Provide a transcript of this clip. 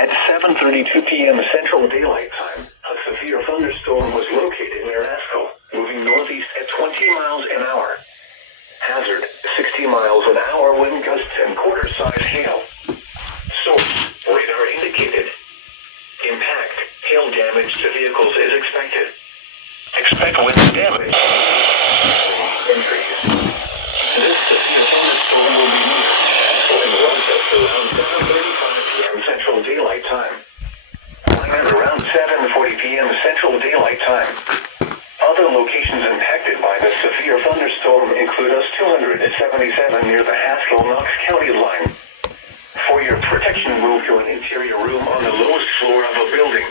At 7:32 p.m. Central Daylight Time, a severe thunderstorm was located near Asco, moving northeast at 20 miles an hour. Hazard, 60 miles an hour wind gusts and quarter-size hail. Source, radar indicated. Impact, hail damage to vehicles is expected. Expect wind damage. Increase. This severe thunderstorm will be near Asco and Rochester around 7:35 p.m. Central Daylight Time. Land around 7:40 p.m. Central Daylight Time. Other locations impacted by the severe thunderstorm include US 277 near the Haskell-Knox County line. For your protection, move to an interior room on the lowest floor of a building.